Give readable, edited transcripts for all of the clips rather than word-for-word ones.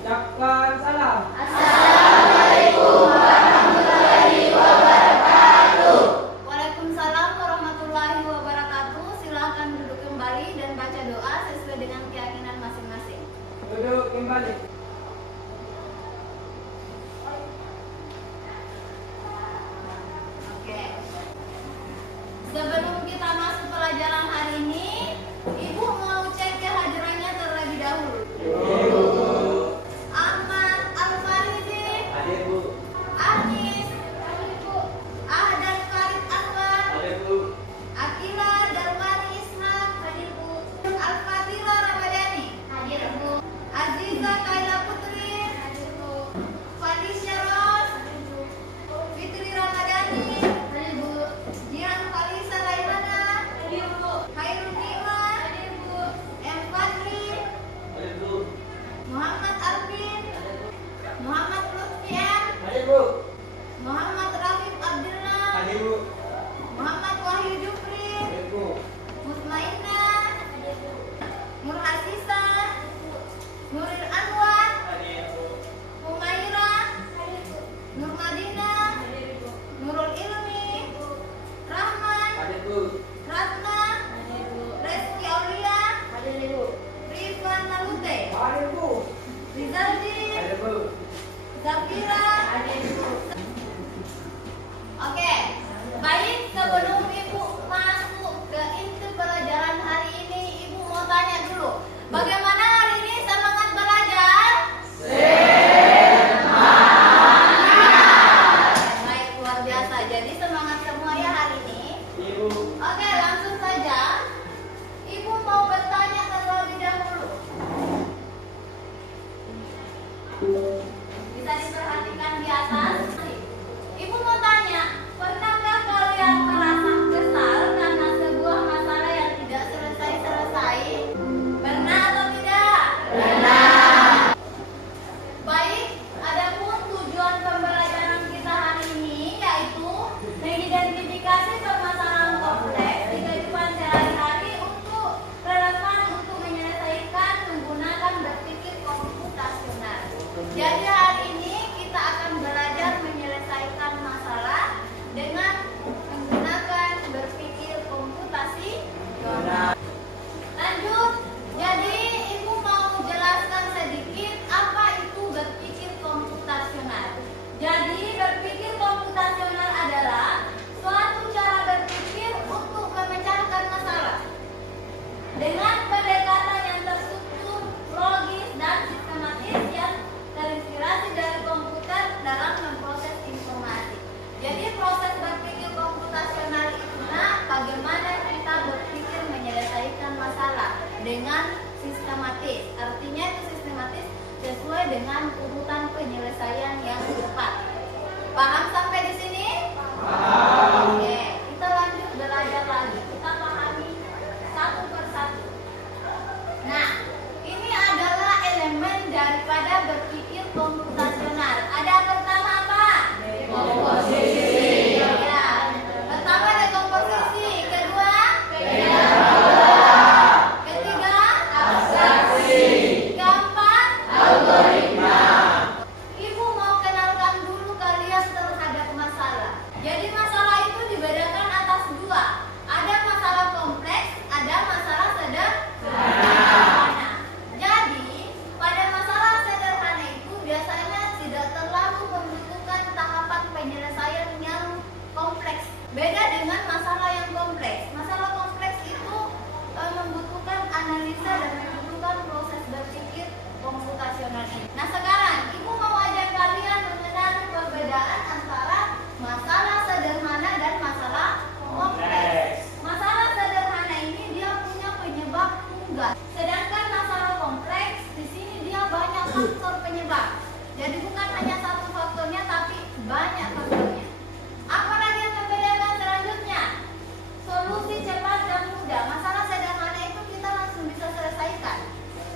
Ucapkan salam. Assalamualaikum warahmatullahi wabarakatuh. Waalaikumsalam warahmatullahi wabarakatuh. Silakan duduk kembali dan baca doa sesuai dengan keyakinan masing-masing. Duduk kembali. Oke. Sebelum kita masuk pelajaran hari ini, Ibu mau cek kehadirannya terlebih dahulu. Ahmad Al-Faridi, Hadir, Bu. Anis, Ahdan Farid Anwar, Hadir, Bu. Akila Darmani Ishak, hadir Bu. Al-Fatila Ramadhani, hadir Bu. Aziza Kaila Putri, hadir Bu. Falisha Ros, hadir Bu. Fitri Ramadhani, hadir Bu. Jian Falisa Lailana, hadir Bu. Khairul Nima, hadir Bu. M. Fadli, Hadir, Bu. Muhammad Arfin, Muhammad Lutfi M, Hadir, Bu. Muhammad Rafif Abdullah, Hadir, Bu. Muhammad Wahyu Jufri, Hadir, Bu. Mutmainna, Nur Hasisa, Nuril Anwar, Hadir, Bu. Humaira, Nur Madina, Nurul Ilmi, Rahman, Hadir, Bu. Ratna, Reski Aulia, Rifan Malute, Hadir, Bu. Rizaldi, Hadir, Bu. Zafira. Oke, baik, sebelum Ibu masuk ke inti pelajaran hari ini, Ibu mau tanya dulu, bagaimana hari ini semangat belajar? Baik, luar biasa. Jadi semangat semua ya hari ini. Ibu. Oke, langsung saja. Ibu mau bertanya terlebih dahulu. Bisa diperhatikan di atas. Ibu mau tanya, pernahkah kalian merasa kesal karena sebuah masalah yang tidak selesai-selesai? Pernah atau tidak? Pernah. Baik, adapun tujuan pembelajaran kita hari ini yaitu mengidentifikasi permasalahan kompleks di kehidupan sehari-hari untuk relevan untuk menyelesaikan menggunakan berpikir komputasional. Jadi hari ini kita akan belajar menyelesaikan masalah dengan menggunakan berpikir komputasional. Lanjut, jadi Ibu mau jelaskan sedikit apa itu berpikir komputasional. Jadi berpikir komputasional adalah suatu cara berpikir untuk memecahkan masalah dengan pendekatan yang terstruktur, logis, dan sistematis yang terinspirasi dari komputer dalam memproses informasi. Jadi proses berpikir komputasional itulah bagaimana kita berpikir menyelesaikan masalah dengan sistematis. Artinya itu sistematis sesuai dengan urutan penyelesaian yang tepat. Paham sampai di sini? Paham. Oke, kita lanjut belajar lagi. Kita pahami satu persatu. Nah, ini adalah elemen daripada berpikir komputasional. Ada pertama apa? Dekomposisi. Ya. Pertama dekomposisi, kedua ketiga abstraksi, keempat algoritma. Ibu mau kenalkan dulu kalian terhadap masalah. Jadi masalah itu dibedakan atas dua. Ada masalah kompleks, ada masalah sederhana. Jadi pada masalah sederhana itu biasanya tidak terlalu membutuhkan tahapan penyelesaian yang kompleks. Beda dengan masalah yang kompleks. Masalah kompleks itu membutuhkan analisa dan membutuhkan proses berpikir komputasional ini. Nah sekarang Ibu mau ajak kalian mengenal perbedaan antara masalah sederhana dan masalah kompleks. Masalah sederhana ini dia punya penyebab tunggal, sedangkan masalah kompleks di sini dia banyak faktor penyebab. Jadi bukan hanya satu faktornya tapi banyak faktornya. Apalagi yang membedakan selanjutnya? Solusi cepat dan mudah. Masalah sederhana itu kita langsung bisa selesaikan.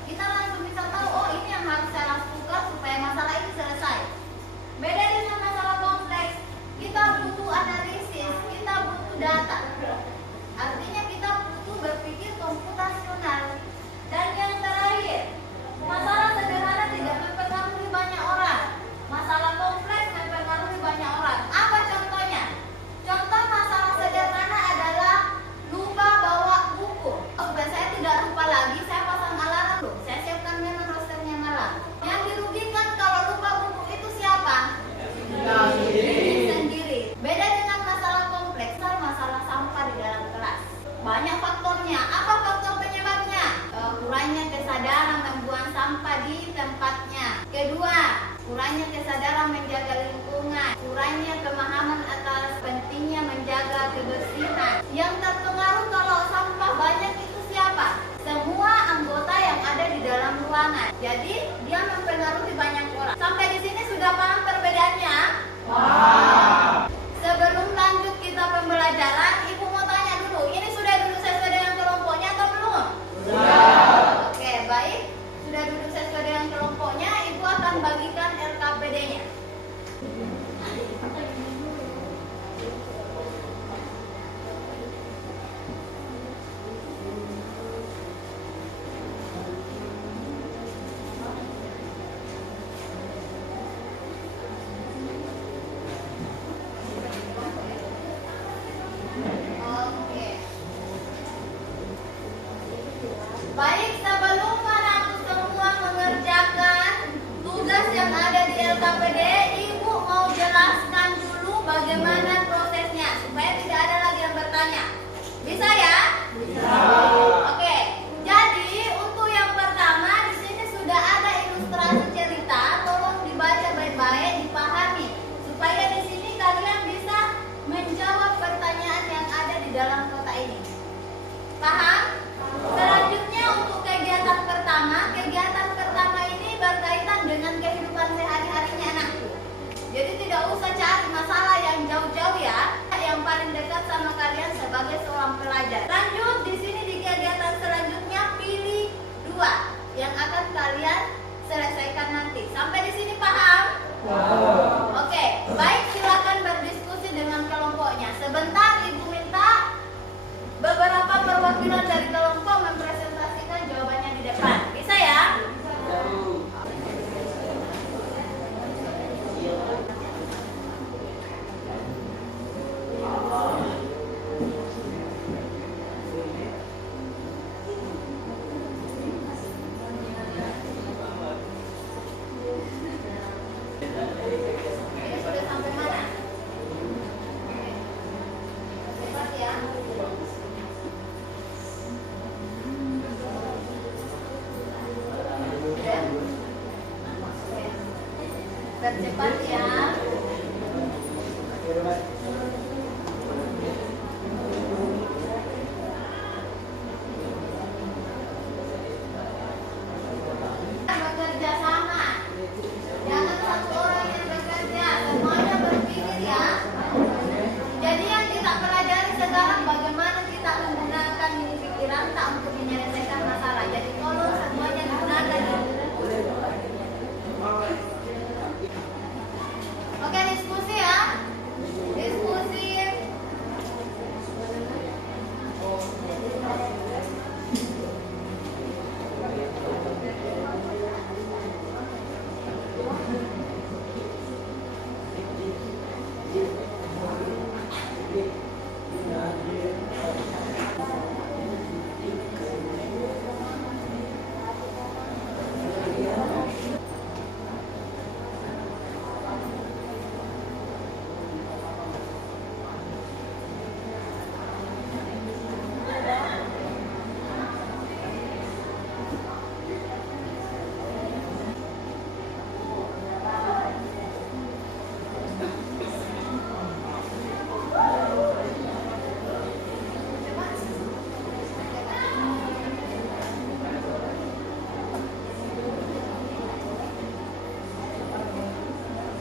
Kita langsung bisa tahu, oh ini yang harus saya lakukan supaya masalah ini selesai. Beda dengan masalah kompleks, kita butuh analisis, kita butuh data. Artinya kita butuh berpikir komputasional. Dan yang Jadi dia mempengaruhi banyak orang. Sampai di sini sudah paham perbedaannya? Sebelum lanjut kita pembelajaran, Ibu mau tanya dulu, ini sudah duduk sesuai dengan kelompoknya atau belum? Oke, baik. Sudah duduk sesuai dengan kelompoknya, Ibu akan bagikan LKPD-nya. Oke. Baik, sebelum anakku semua mengerjakan tugas yang ada di LKPD, Ibu mau jelaskan dulu bagaimana prosesnya supaya tidak ada lagi yang bertanya. Bisa ya? Bisa. Oke. Jadi untuk yang pertama di sini sudah ada ilustrasi cerita, tolong dibaca baik-baik, dipahami supaya di sini kalian bisa menjawab pertanyaan yang ada di dalam kotak ini. Paham? Selanjutnya untuk kegiatan pertama ini berkaitan dengan kehidupan sehari-harinya anakku. Jadi tidak usah cari masalah yang jauh-jauh ya, yang paling dekat sama kalian sebagai seorang pelajar. Lanjut di sini di kegiatan selanjutnya pilih 2 yang akan kalian selesaikan nanti. Sampai di sini paham? Oke, baik, silakan berdiskusi dengan kelompoknya. Sebentar Ibu minta beberapa perwakilan dari kelompok mempresentasikan jawabannya di depan. Bisa ya? Ini sudah sampai mana? Cepat ya. Percepat ya. Bekerja sama. Jangan satu orang yang bekerja, semuanya berpikir ya. Jadi yang kita pelajari sekarang bagaimana kita menggunakan pikiran tak untuk menyelesaikan masalah. Jadi tolong semuanya gunakan. Oke, diskusi ya. Diskusi.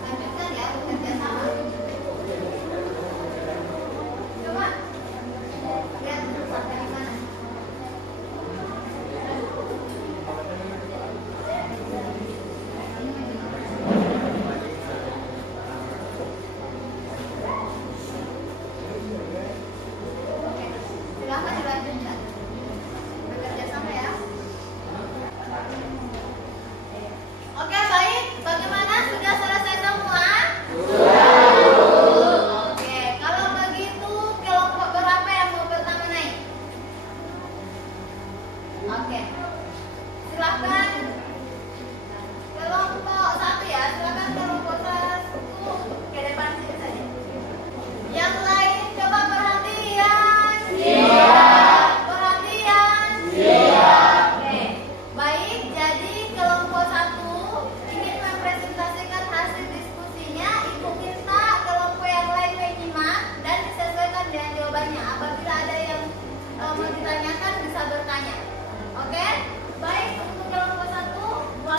Lanjutkan ya, bekerja sama. Coba lihat sampai di mana. Oke, silakan dilanjutkan. Bekerja sama ya. Oke, baik. Bagaimana? Sudah selesai semua? Oke, kalau begitu kelompok berapa yang mau pertama naik? Oke, silakan kelompok 1 ya. Silakan kelompok 1 ke depan sini saja. Yang lain coba perhatian. Perhatian. Oke, baik. Jadi kelompok 1 ingin mempresentasikan hasil diskusinya. Ibu minta kelompok yang lain menyimak dan disesuaikan dengan jawabannya. Apabila ada yang mau ditanyakan bisa bertanya. Oke, baik, untuk kelompok 1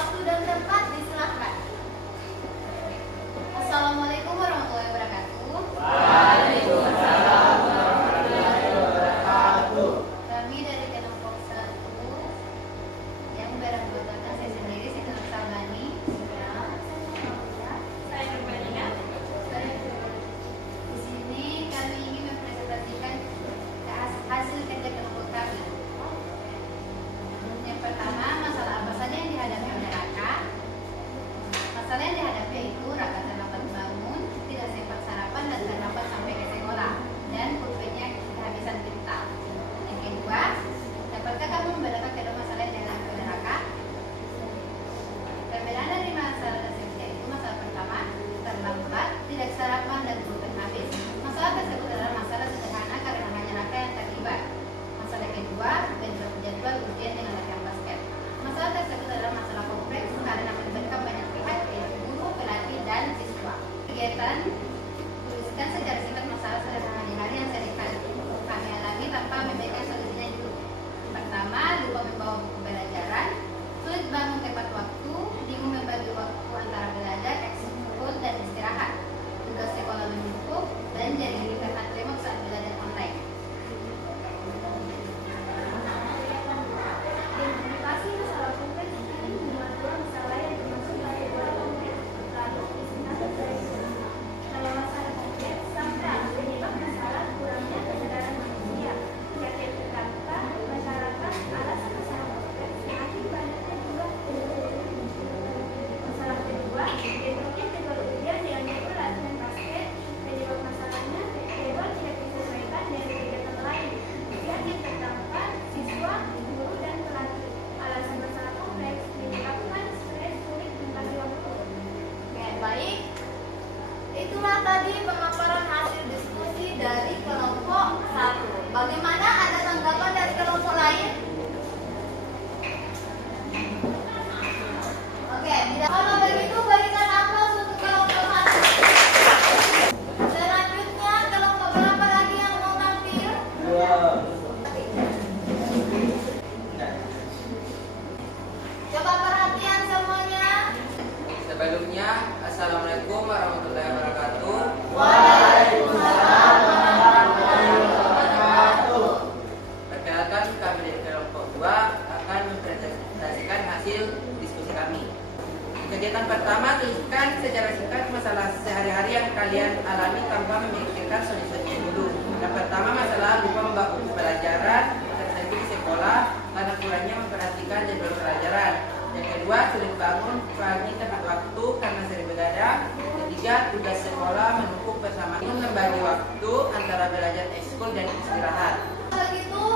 Kegiatan pertama, tuliskan secara singkat masalah sehari-hari yang kalian alami tanpa memikirkan solusinya dulu. Yang pertama, masalah lupa membawa buku pelajaran terjadi di sekolah karena kurangnya memperhatikan jadwal pelajaran. Yang kedua, sulit bangun pagi tepat waktu karena sering begadang. Ketiga, tugas sekolah menumpuk bersama membagi waktu antara belajar ekskul dan istirahat. Begitu,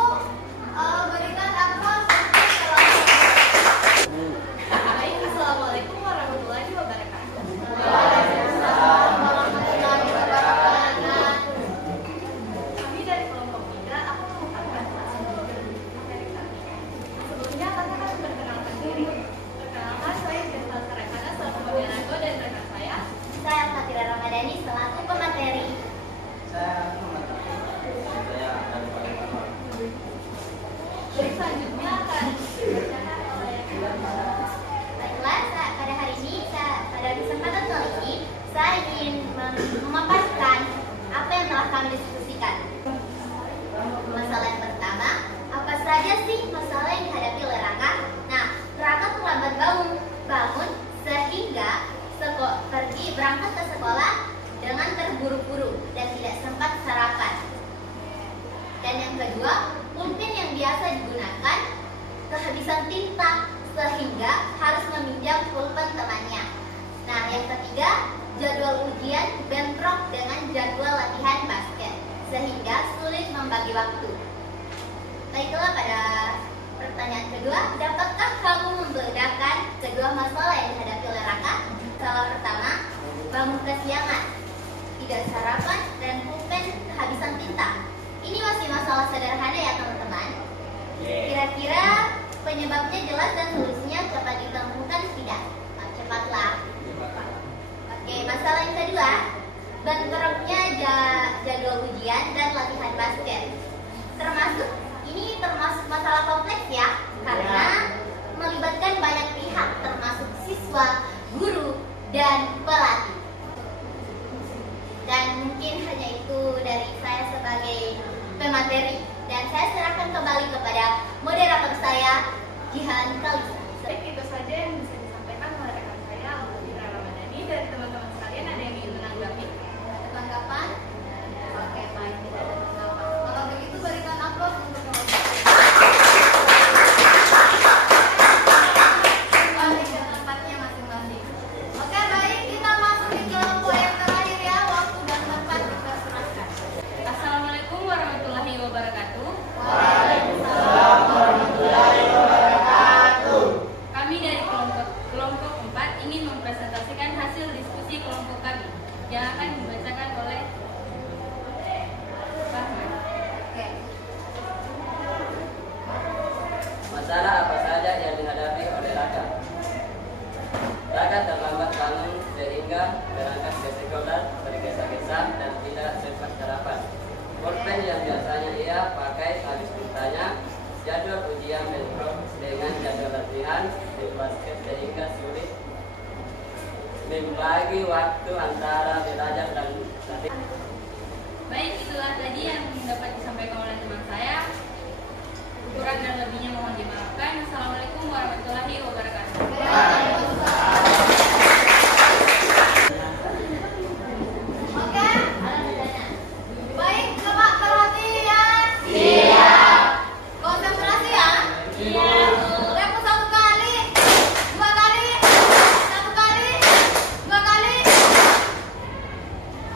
berikan apa? Baik, assalamualaikum warahmatullahi wabarakatuh. Waalaikumsalam warahmatullahi wabarakatuh. Kami dari kelompok 3 akan mengucapkan materi kami. Sebelumnya kami akan memperkenalkan diri. Perkenalkan, saya Jenderal Sarekana selaku moderator dan rekan saya. Saya Fatira Ramadhani selaku pemateri. Baik, selanjutnya akan dibacakan oleh Baiklah, pada hari ini, pada kesempatan kali ini, saya ingin memaparkan apa yang telah kami diskusikan. Masalah yang pertama, apa saja sih masalah yang dihadapi oleh Raka? Nah, Raka terlambat bangun sehingga berangkat ke sekolah dengan terburu-buru dan tidak sempat sarapan. Dan yang kedua, pulpen yang biasa digunakan kehabisan tinta sehingga harus meminjam pulpen temannya. Nah, yang ketiga, jadwal ujian bentrok dengan jadwal latihan basket sehingga sulit membagi waktu. Baiklah, pada pertanyaan kedua, dapatkah kamu membedakan kedua masalah yang dihadapi oleh Raka? Masalah pertama, bangun kesiangan, tidak sarapan, dan pulpen kehabisan tinta. Ini masih masalah sederhana ya teman-teman. Kira-kira penyebabnya jelas dan solusinya dapat ditemukan tidak? Cepatlah. Oke, masalah yang kedua, bentroknya jadwal ujian dan latihan basket. Ini termasuk masalah kompleks ya, karena melibatkan banyak pihak termasuk siswa, guru, dan pelatih. Dan mungkin hanya itu dari saya sebagai pemateri, dan saya serahkan kembali kepada moderator saya, Jihan Kalisa. Baik, itu saja yang bisa disampaikan oleh rekan saya, Alhamdulillah Ramadhani. Dari teman-teman sekalian, ada yang ingin menanggapi? Tanggapan? Oke, baik, tidak ada tanggapan. Kalau begitu berikan aplaus untuk yang kembali ke tempatnya masing-masing. Oke, baik, kita masuk ke kelompok yang terakhir ya. Waktu dan tempat kita serahkan. Assalamualaikum warahmatullahi wabarakatuh. Waalaikumsalam warahmatullahi wabarakatuh. Kami dari kelompok 4 ingin mempresentasikan hasil diskusi kelompok kami yang akan dibacakan oleh Rahman. Oke. Masalah apa saja yang dihadapi oleh Raka? Raka terlambat bangun sehingga berangkat ke sekolah bergesa-gesa dan tidak sempat sarapan. Pulpen yang biasanya ia pakai habis tintanya. Jadwal ujian bentrok dengan jadwal latihan di basket sehingga sulit membagi waktu antara belajar dan latihan. Baik, itulah tadi yang dapat disampaikan oleh teman saya. Kurang dan lebihnya mohon dimaafkan. Assalamualaikum warahmatullahi wabarakatuh. Oke, baik, coba perhatian. Siap. Konsentrasi ya. Siap. Tempo 1 kali, 2 kali, 1 kali, 2 kali.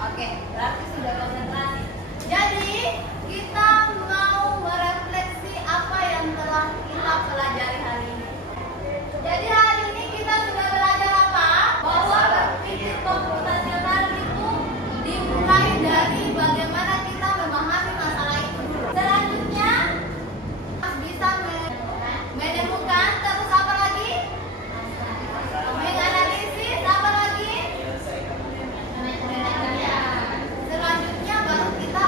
Oke, berarti sudah konsentrasi. Jadi kita mau merefleksi apa yang telah kita pelajari hari ini. Jadi hari ini kita sudah belajar apa? Bahwa berpikir komputasional itu dimulai dari bagaimana kita memahami masalah itu dulu. Selanjutnya bisa menemukan, terus apa lagi? Menganalisis, apa lagi? Selanjutnya baru kita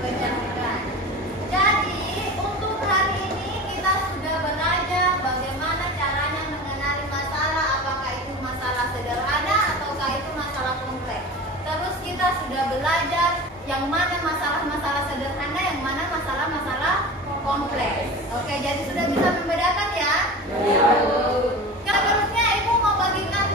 menjelaskan. Jadi untuk hari ini kita sudah belajar bagaimana caranya mengenali masalah, apakah itu masalah sederhana ataukah itu masalah kompleks. Terus kita sudah belajar yang mana masalah-masalah sederhana, yang mana masalah-masalah kompleks. Oke, jadi sudah bisa membedakan ya? Selanjutnya Ibu mau bagikan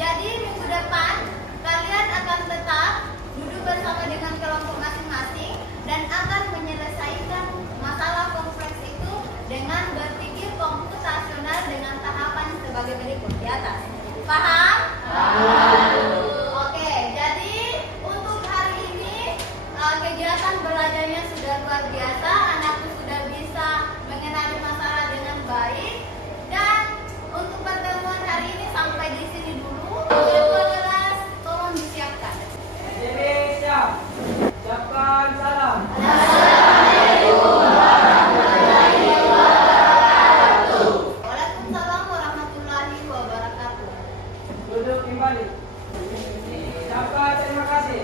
Jadi minggu depan kalian akan tetap duduk bersama dengan kelompok masing-masing dan akan menyelesaikan masalah kompleks itu dengan berpikir komputasional dengan tahapan sebagai berikut di atas. Paham? Oke, jadi untuk hari ini kegiatan belajarnya sudah luar biasa. Anakku sudah bisa mengenali masalah dengan baik. Dan untuk pertemuan hari ini sampai di sini dulu. Ketua kelas tolong disiapkan. Jadi siap. Ucapkan salam. Waalaikumsalam warahmatullahi wabarakatuh. Duduk kembali. Ucapkan terima kasih.